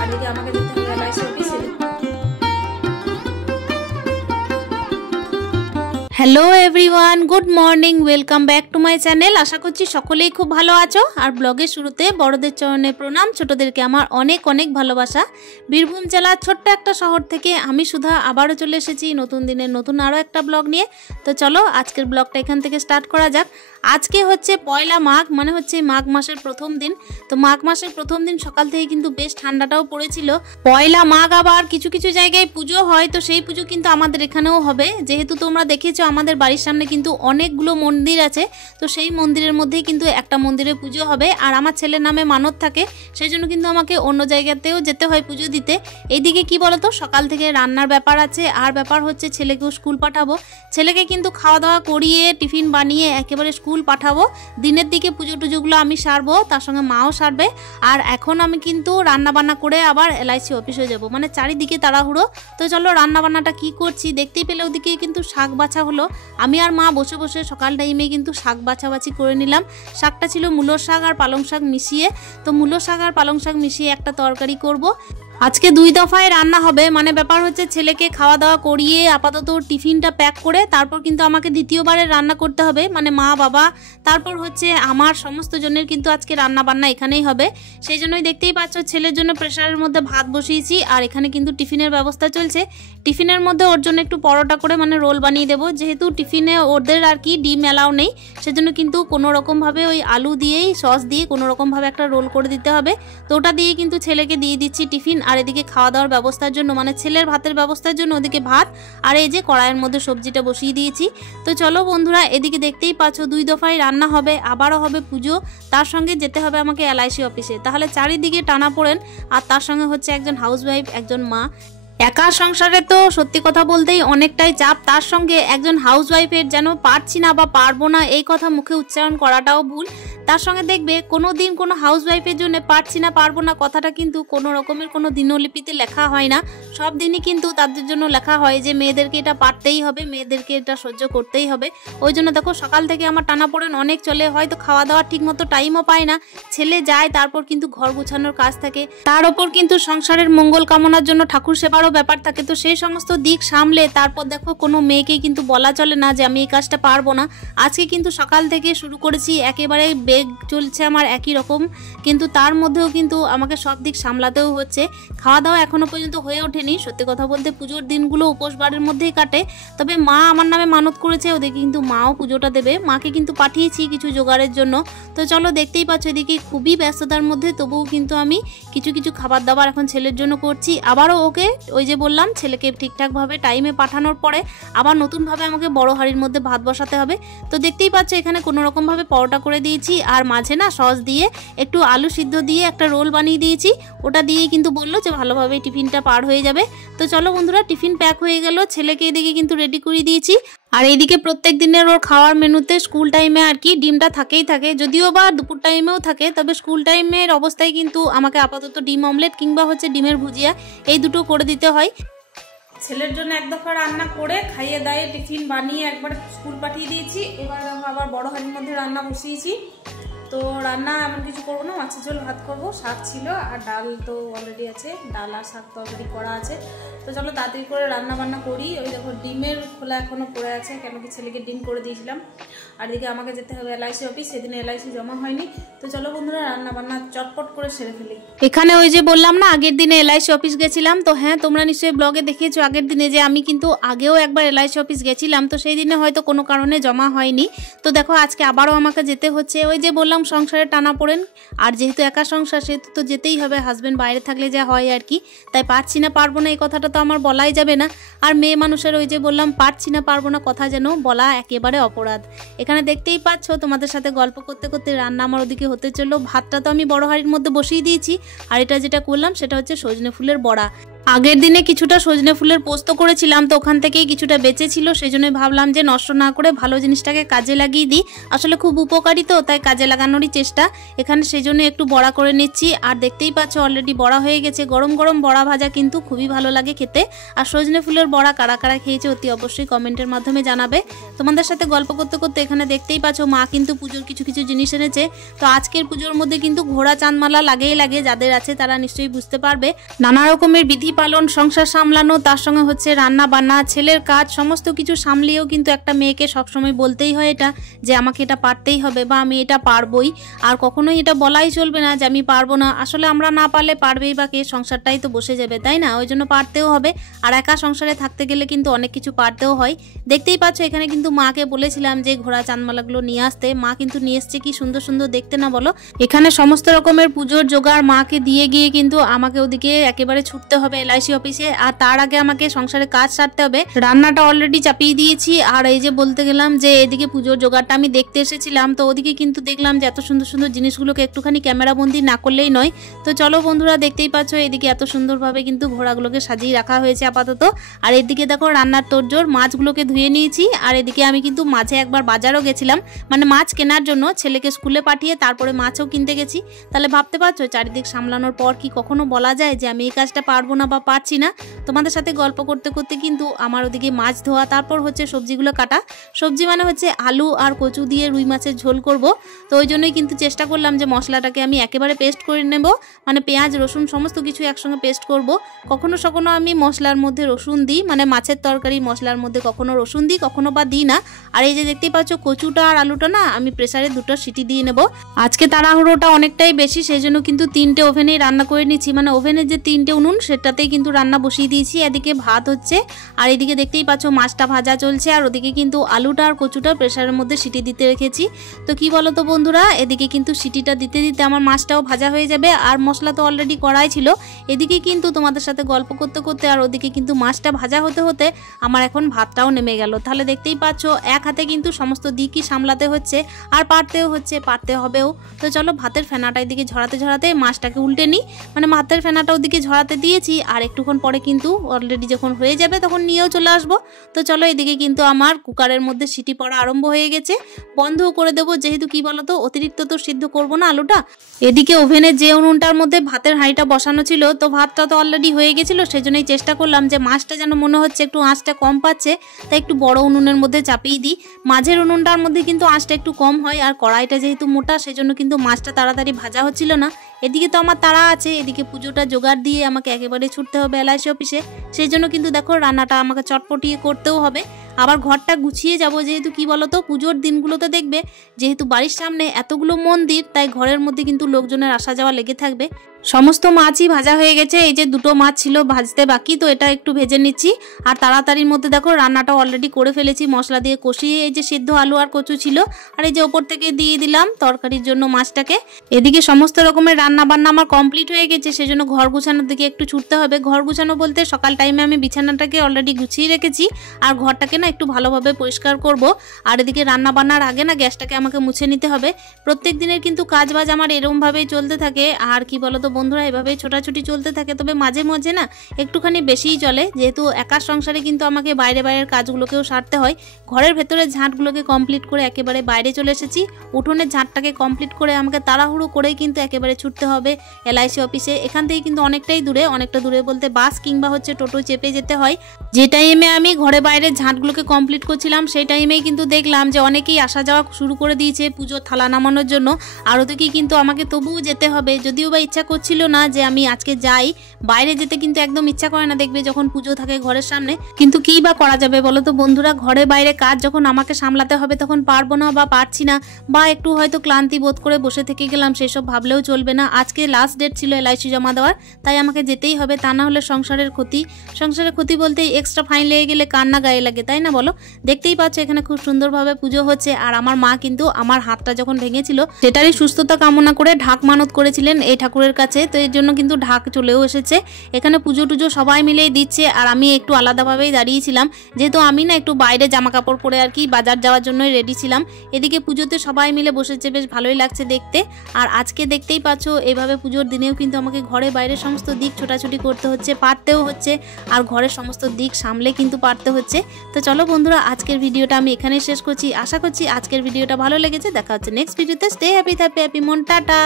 আর এদিকে আমাকে যেতে হবে এলআইসি অফিসে। Hello everyone, good morning, welcome back to my channel. আশা করছি সকলেই খুব ভালো আছো। আর ব্লগের শুরুতে বড়দের চরণে প্রণাম, ছোটদেরকে আমার অনেক অনেক ভালোবাসা। বীরভূম জেলার ছোট্ট একটা শহর থেকে আমি সুধা আবারও চলে এসেছি নতুন দিনের নতুন আরও একটা ব্লগ নিয়ে। তো চলো আজকের ব্লগটা এখান থেকে স্টার্ট করা যাক। আজকে হচ্ছে পয়লা মাঘ, মানে হচ্ছে মাঘ মাসের প্রথম দিন। তো মাঘ মাসের প্রথম দিন সকাল থেকে কিন্তু বেশ ঠান্ডাটাও পড়েছিল। পয়লা মাঘ আবার কিছু কিছু জায়গায় পুজো হয়, তো সেই পুজো কিন্তু আমাদের এখানেও হবে। যেহেতু তোমরা দেখেছো আমাদের বাড়ির সামনে কিন্তু অনেকগুলো মন্দির আছে, তো সেই মন্দিরের মধ্যেই কিন্তু একটা মন্দিরে পুজো হবে। আর আমার ছেলের নামে মানত থাকে, সেই জন্য কিন্তু আমাকে অন্য জায়গাতেও যেতে হয় পুজো দিতে। এইদিকে কি বলতো, সকাল থেকে রান্নার ব্যাপার আছে, আর ব্যাপার হচ্ছে ছেলেকেও স্কুল পাঠাবো। ছেলেকে কিন্তু খাওয়া দাওয়া করিয়ে টিফিন বানিয়ে একেবারে স্কুল পাঠাবো। দিনের দিকে পুজো টুজোগুলো আমি সারবো, তার সঙ্গে মাও সারবে। আর এখন আমি কিন্তু রান্না বান্না করে আবার এলআইসি অফিসে যাব, মানে চারিদিকে তাড়াহুড়ো। তো চলো রান্না বান্নাটা কি করছি দেখতেই পেলে। ওদিকে কিন্তু শাক বাছা হলো, আমি আর মা বসে বসে সকাল টাইমে কিন্তু শাক বাছাবাছি করে নিলাম। শাকটা ছিল মূলো শাক আর পালং শাক মিশিয়ে। তো মূলো শাক আর পালং শাক মিশিয়ে একটা তরকারি করব। আজকে 2 দফায় রান্না হবে, মানে ব্যাপার হচ্ছে ছেলেকে খাওয়া দাওয়া করিয়ে আপাতত টিফিনটা প্যাক করে তারপর কিন্তু আমাকে দ্বিতীয়বারে রান্না করতে হবে, মানে মা বাবা তারপর হচ্ছে আমার সমস্ত জনের কিন্তু আজকে রান্না বান্না এখানেই হবে। সেই জন্যই দেখতেই পাচ্ছ ছেলের জন্য প্রেসারের মধ্যে ভাত বসিয়েছি, আর এখানে কিন্তু টিফিনের ব্যবস্থা চলছে। টিফিনের মধ্যে ওর জন্য একটু পরোটা করে মানে রোল বানিয়ে দেবো, যেহেতু টিফিনে ওদের আর কি ডিম এলাও নেই, সেজন্য কিন্তু কোনো রকমভাবে ওই আলু দিয়েই সস দিয়ে কোনো রকমভাবে একটা রোল করে দিতে হবে। তো ওটা দিয়ে কিন্তু ছেলেকে দিয়ে দিচ্ছি টিফিন। আর এদিকে খাওয়া দাওয়ার ব্যবস্থার জন্য, মানে ছেলের ভাতের ব্যবস্থার জন্য ওদিকে ভাত, আর এই যে কড়াইয়ের মধ্যে সবজিটা বসিয়ে দিয়েছি। তো চলো বন্ধুরা, এদিকে দেখতেই পাচ্ছ 2 দফায় রান্না হবে, আবারও হবে পুজো, তার সঙ্গে যেতে হবে আমাকে এলআইসি অফিসে। তাহলে চারিদিকে টানা পড়েন, আর তার সঙ্গে হচ্ছে একজন হাউসওয়াইফ, একজন মা। একা সংসারে তো সত্যি কথা বলতেই অনেকটাই চাপ, তার সঙ্গে একজন হাউসওয়াইফের যেন পারছি না বা পারবো না এই কথা মুখে উচ্চারণ করাটাও ভুল। তার সঙ্গে দেখবে কোনো দিন কোনো হাউসওয়াইফের জন্য পারছি না পারবো না কথাটা কিন্তু কোনো রকমের কোনো দিনলিপিতে লেখা হয় না। সব দিনই কিন্তু তাদের জন্য লেখা হয় যে মেয়েদেরকে এটা পারতেই হবে, মেয়েদেরকে এটা সহ্য করতেই হবে। ওই জন্য দেখো সকাল থেকে আমার টানাপোড়েন অনেক চলে, হয়তো খাওয়া দাওয়ার ঠিক মতো টাইমও পায় না। ছেলে যায়, তারপর কিন্তু ঘর গোছানোর কাজ থাকে, তার ওপর কিন্তু সংসারের মঙ্গল কামনার জন্য ঠাকুর সেবারও ব্যাপার থাকে। তো সেই সমস্ত দিক সামলে তারপর দেখো কোনো মেয়েকেই কিন্তু বলা চলে না যে আমি এই কাজটা পারবো না। আজকে কিন্তু সকাল থেকে শুরু করেছি, একেবারে বেগ চলছে আমার একই রকম, কিন্তু তার মধ্যেও কিন্তু আমাকে সব দিক সামলাতেও হচ্ছে। খাওয়া দাওয়া এখনো পর্যন্ত হয়ে ওঠেনি, সত্যি কথা বলতে পুজোর দিনগুলো উপোস বারের মধ্যেই কাটে। তবে মা আমার নামে মানত করেছে, ওদেরকে কিন্তু মাও পুজোটা দেবে, মাকে কিন্তু পাঠিয়েছি কিছু জোগাড়ের জন্য। তো চলো দেখতেই পাচ্ছ এদিকে খুবই ব্যস্ততার মধ্যে, তবুও কিন্তু আমি কিছু কিছু খাবার দাবার এখন ছেলের জন্য করছি। আবারও ওকে ওই যে বললাম ছেলেকে ঠিকঠাকভাবে টাইমে পাঠানোর পরে আবার নতুনভাবে আমাকে বড় হাঁড়ির মধ্যে ভাত বসাতে হবে। তো দেখতেই পাচ্ছ এখানে কোনো রকমভাবে পরোটা করে দিয়েছি, আর মাঝে না সস দিয়ে একটু আলু সিদ্ধ দিয়ে একটা রোল বানিয়ে দিয়েছি। ওটা দিয়েই কিন্তু বললো যে ভালোভাবে টিফিনটা পার হয়ে যাবে। তো চলো বন্ধুরা, টিফিন প্যাক হয়ে গেল, ছেলেকে এদিকে কিন্তু রেডি করে দিয়েছি। আর এইদিকে প্রত্যেক দিনের ওর খাওয়ার মেনুতে স্কুল টাইমে আর কি ডিমটা থাকেই থাকে, যদিও বা দুপুর টাইমেও থাকে, তবে স্কুল টাইমের অবস্থায় কিন্তু আমাকে আপাতত ডিম অমলেট কিংবা হচ্ছে ডিমের ভুজিয়া এই দুটো করে দিতে হয়। ছেলের জন্য 1 দফা রান্না করে খাইয়ে দাইয়ে টিফিন বানিয়ে একবার স্কুল পাঠিয়ে দিয়েছি। এবার আবার বড় হাঁড়ির মধ্যে রান্না বসিয়েছি। তো রান্না এমন কিছু করবো না, মাছের ঝোল ভাত করবো, শাক ছিল আর ডাল তো অলরেডি আছে, ডাল আর শাক তো অলরেডি করা আছে। তো চলো তাড়াতাড়ি করে রান্না বান্না করি। ওই দেখো ডিমের খোলা এখনো পড়ে আছে, কেন কি ছেলেকে ডিম করে দিয়েছিলাম। আর এদিকে আমাকে যেতে হবে এলআইসি অফিস, সেদিন এলআইসি জমা হয়নি। তো চলো বন্ধুরা রান্না বান্না চটপট করে সেরে ফেলি। এখানে ওই যে বললাম না আগের দিনে এলআইসি অফিস গেছিলাম, তো হ্যাঁ তোমরা নিশ্চয়ই ব্লগে দেখেছো আগের দিনে যে আমি কিন্তু আগেও একবার এলআইসি অফিস গেছিলাম, তো সেই দিনে হয়তো কোনো কারণে জমা হয়নি। তো দেখো আজকে আবারও আমাকে যেতে হচ্ছে। ওই যে বললাম সংসারে টানা পড়েন, আর যেহেতু একা সংসার সেহেতু তো যেতেই হবে, হাজব্যান্ড বাইরে থাকলে যা হয় আর কি। তাই পারছি না পারবো না এই কথাটা তো আমার বলাই যাবে না। আর মেয়ে মানুষের ওই যে বললাম পারছি না পারবো না কথা যেন বলা একেবারে অপরাধ। এখানে দেখতেই পাচ্ছ তোমাদের সাথে গল্প করতে করতে রান্না আমার ওদিকে হতে চললো। ভাতটা তো আমি বড় হাঁড়ির মধ্যে বসিয়ে দিয়েছি, আর এটা যেটা করলাম সেটা হচ্ছে সজনে ফুলের বড়া। আগের দিনে কিছুটা সজনে ফুলের পোস্ত করেছিলাম, তো ওখান থেকেই কিছুটা বেঁচে ছিল, সেই জন্যই ভাবলাম যে নষ্ট না করে ভালো জিনিসটাকে কাজে লাগিয়ে দিই। আসলে খুব উপকারী তো, তাই কাজে লাগানোরই চেষ্টা এখানে, সেই জন্য একটু বড়া করে নিচ্ছি। আর দেখতেই পাচ্ছ অলরেডি বড়া হয়ে গেছে। গরম গরম বড়া ভাজা কিন্তু খুবই ভালো লাগে খেতে। আর সজনে ফুলের বড়া কারা কারা খেয়েছে অতি অবশ্যই কমেন্টের মাধ্যমে জানাবে। তোমাদের সাথে গল্প করতে করতে এখানে দেখতেই পাচ্ছ মা কিন্তু পুজোর কিছু কিছু জিনিস এনেছে। তো আজকের পুজোর মধ্যে কিন্তু ঘোড়া চাঁদমালা লাগেই লাগে, যাদের আছে তারা নিশ্চয়ই বুঝতে পারবে। নানা রকমের বিধি পালন, সংসার সামলানো, তার সঙ্গে হচ্ছে রান্না বান্না, ছেলের কাজ, সমস্ত কিছু সামলিয়েও কিন্তু একটা মেয়েকে সবসময় বলতেই হয় এটা যে আমাকে এটা পারতেই হবে বা আমি এটা পারবই। আর কখনোই এটা বলাই চলবে না যে আমি পারবো না। আসলে আমরা না পারলে পারবেই বা কে, সংসারটাই তো বসে যাবে, তাই না? ওই জন্য পারতেও হবে। আর একা সংসারে থাকতে গেলে কিন্তু অনেক কিছু পারতেও হয়। দেখতেই পাচ্ছ এখানে কিন্তু মাকে বলেছিলাম যে ঘোড়া চাঁদমালাগুলো নিয়ে আসতে, মা কিন্তু নিয়ে এসছে। কি সুন্দর সুন্দর দেখতে না বলো? এখানে সমস্ত রকমের পুজোর জোগাড় মাকে দিয়ে গিয়ে কিন্তু আমাকে ওদিকে একেবারে ছুটতে হবে LIC অফিসে। আর তার আগে আমাকে সংসারে কাজ সারতে হবে। রান্নাটা অলরেডি চাপিয়ে দিয়েছি। আর এই যে বলতে গেলাম যে এদিকে পুজোর জোগাড়টা আমি দেখতে এসেছিলাম, তো ওদিকে কিন্তু দেখলাম যে এত সুন্দর সুন্দর জিনিসগুলোকে একটুখানি ক্যামেরা বন্দি না করলেই নয়। তো চলো বন্ধুরা, দেখতেই পাচ্ছ এদিকে এত সুন্দরভাবে কিন্তু ঘোড়াগুলোকে সাজিয়ে রাখা হয়েছে আপাতত। আর এদিকে দেখো রান্নার তোড়জোড়, মাছগুলোকে ধুয়ে নিয়েছি। আর এদিকে আমি কিন্তু মাঝে একবার বাজারও গেছিলাম, মানে মাছ কেনার জন্য, ছেলেকে স্কুলে পাঠিয়ে তারপরে মাছও কিনতে গেছি। তাহলে ভাবতে পারছো চারিদিক সামলানোর পর কি কখনো বলা যায় যে আমি এই কাজটা পারবো না বা পারছি না? তোমাদের সাথে গল্প করতে করতে কিন্তু আমার ওদিকে মাছ ধোয়া, তারপর হচ্ছে সবজিগুলো কাটা। সবজি মানে হচ্ছে আলু আর কচু দিয়ে রুই মাছের ঝোল করব। তো ওই জন্যই কিন্তু চেষ্টা করলাম যে মশলাটাকে আমি একেবারে পেস্ট করে নেব, মানে পেঁয়াজ রসুন সমস্ত কিছু একসঙ্গে পেস্ট করব। কখনো সখনো আমি মশলার মধ্যে রসুন দিই, মানে মাছের তরকারি মশলার মধ্যে কখনো রসুন দিই, কখনো বা দিই না। আর এই যে দেখতেই পাচ্ছ কচুটা আর আলুটা না আমি প্রেসারে 2টা সিটি দিয়ে নেব। আজকে তাড়াহুড়োটা অনেকটাই বেশি, সেই জন্য কিন্তু 3টে ওভেনেই রান্না করে নিচ্ছি, মানে ওভেনের যে 3টে উনুন সেটাতেই কিন্তু রান্না বসিয়ে দিয়েছি। এদিকে ভাত হচ্ছে আর এদিকে দেখতেই পাচ্ছ মাছটা ভাজা চলছে। আর ওদিকে কিন্তু আলুটা আর কচুটা প্রেসারের মধ্যে সিটি দিতে রেখেছি। তো কি বলো তো বন্ধুরা, এদিকে কিন্তু সিটিটা দিতে দিতে আমার মাছটাও ভাজা হয়ে যাবে। আর মশলা তো অলরেডি কড়াই ছিল। এদিকে কিন্তু তোমাদের সাথে গল্প করতে করতে আর ওদিকে কিন্তু মাছটা ভাজা হতে হতে আমার এখন ভাতটাও নেমে গেল। তাহলে দেখতেই পাচ্ছ এক হাতে কিন্তু সমস্ত দিকই সামলাতে হচ্ছে, আর পারতেও হচ্ছে, পারতে হবেও। তো চলো ভাতের ফেনাটা এদিকে ঝরাতে ঝরাতে মাছটাকে উল্টে নিই, মানে ভাতের ফেনাটা ওদিকে ঝরাতে দিয়েছি। আর একটুক্ষণ পরে কিন্তু অলরেডি যখন হয়ে যাবে তখন নিয়েও চলে আসবো। তো চলো এদিকে কিন্তু আমার কুকারের মধ্যে সিটি পড়া আরম্ভ হয়ে গেছে, বন্ধও করে দেবো, যেহেতু কি বলতো অতিরিক্ত তো সিদ্ধ করবো না আলুটা। এদিকে ওভেনের যে উনুনটার মধ্যে ভাতের হাঁড়িটা বসানো ছিল, তো ভাতটা তো অলরেডি হয়ে গেছিলো, সেজন্যই চেষ্টা করলাম যে মাছটা যেন মনে হচ্ছে একটু আঁচটা কম পাচ্ছে, তাই একটু বড় উনুনের মধ্যে চাপিয়ে দিই। মাঝের উনুনটার মধ্যে কিন্তু আঁচটা একটু কম হয়, আর কড়াইটা যেহেতু মোটা সেজন্য কিন্তু মাছটা তাড়াতাড়ি ভাজা হচ্ছিল না। এদিকে তো আমার তাড়া আছে, এদিকে পুজোটা জোগাড় দিয়ে আমাকে একেবারে ছুটতে হবে LIC অফিসে, সেই জন্য কিন্তু দেখো রান্নাটা আমাকে চটপটিয়ে করতেও হবে। আবার ঘরটা গুছিয়ে যাব, যেহেতু কি বলতো পুজোর দিনগুলোতে দেখবে যেহেতু বাড়ির সামনে এতগুলো মন্দির, তাই ঘরের মধ্যে কিন্তু লোকজনের আসা যাওয়া লেগে থাকবে। সমস্ত মাছই ভাজা হয়ে গেছে, এই যে 2টো মাছ ছিল ভাজতে বাকি, তো এটা একটু ভেজে নিচ্ছি। আর তাড়াতাড়ির মধ্যে দেখো রান্নাটা অলরেডি করে ফেলেছি, মশলা দিয়ে কষিয়ে। এই যে সিদ্ধ আলু আর কচু ছিল, আর এই যে ওপর থেকে দিয়ে দিলাম তরকারির জন্য মাছটাকে। এদিকে সমস্ত রকমের রান্না বান্না আমার কমপ্লিট হয়ে গেছে, সেজন্য ঘর গুছানোর দিকে একটু ছুটতে হবে। ঘর গুছানো বলতে সকাল টাইমে আমি বিছানাটাকে অলরেডি গুছিয়ে রেখেছি, আর ঘরটাকে না একটু ভালোভাবে পরিষ্কার করব। আর এদিকে রান্না বান্নার আগে না গ্যাসটাকে আমাকে মুছে নিতে হবে। প্রত্যেক দিনের কিন্তু কাজবাজ আমার এরকমভাবেই চলতে থাকে। আর কি বলতো বন্ধুরা, এভাবেই ছোটাছুটি চলতে থাকে, তবে মাঝে মাঝে না একটুখানি বেশিই চলে, যেহেতু একার সংসারে কিন্তু আমাকে বাইরে বাইরের কাজগুলোকেও সারতে হয়। ঘরের ভেতরে ঝাঁটগুলোকে কমপ্লিট করে একেবারে বাইরে চলে এসেছি। উঠোনের ঝাঁটটাকে কমপ্লিট করে আমাকে তাড়াহুড়ো করেই কিন্তু একেবারে ছুটতে হবে LIC অফিসে। এখান থেকে কিন্তু অনেকটাই দূরে, অনেকটা দূরে বলতে বাস কিংবা হচ্ছে টোটো চেপে যেতে হয়। যে টাইমে আমি ঘরে বাইরে ঝাঁটগুলোকে কমপ্লিট করছিলাম সেই টাইমেই কিন্তু দেখলাম যে অনেকেই আসা যাওয়া শুরু করে দিয়েছে পুজোর থালা নামানোর জন্য। আর ওদিকে কিন্তু আমাকে তবুও যেতে হবে, যদিও বা ইচ্ছা করছিল না যে আমি আজকে যাই। বাইরে যেতে কিন্তু একদম ইচ্ছা করে না, দেখবে যখন পুজো থাকে ঘরের সামনে। কিন্তু কি বা করা যাবে বলো তো বন্ধুরা, ঘরে বাইরে কাজ যখন আমাকে সামলাতে হবে তখন পারবো না বা পারছি না, বা একটু হয়তো ক্লান্তি বোধ করে বসে থেকে গেলাম, সেসব ভাবলেও চলবে না। আজকে লাস্ট ডেট ছিল LIC জমা দেওয়ার, তাই আমাকে যেতেই হবে, তা না হলে সংসারের ক্ষতি। সংসারের ক্ষতি বলতে এক্সট্রা ফাইন লেগে গেলে কান্না গায়ে লাগে, তাই না বলো? দেখতেই পাচ্ছ এখানে খুব সুন্দরভাবে পুজো হচ্ছে। আর আমার মা কিন্তু আমার হাতটা যখন ভেঙেছিল সেটারই সুস্থতা কামনা করে ঢাক মানত করেছিলেন এই ঠাকুরের কাছে আছে, তো এর জন্য কিন্তু ঢাক চলেও এসেছে। এখানে পুজো টুজো সবাই মিলেই দিচ্ছে, আর আমি একটু আলাদাভাবেই দাঁড়িয়েছিলাম, যেহেতু আমি না একটু বাইরে জামা কাপড় পরে আর কি বাজার যাওয়ার জন্যই রেডি ছিলাম। এদিকে পুজোতে সবাই মিলে বসেছে, বেশ ভালোই লাগছে দেখতে। আর আজকে দেখতেই পাচ্ছ এইভাবে পুজোর দিনেও কিন্তু আমাকে ঘরে বাইরে সমস্ত দিক ছোটাছুটি করতে হচ্ছে, পারতেও হচ্ছে, আর ঘরের সমস্ত দিক সামলে কিন্তু পারতে হচ্ছে। তো চলো বন্ধুরা, আজকের ভিডিওটা আমি এখানেই শেষ করছি। আশা করছি আজকের ভিডিওটা ভালো লেগেছে। দেখা হচ্ছে নেক্সট ভিডিওতে। স্টে হ্যাপি, হ্যাপি মন, টাটা।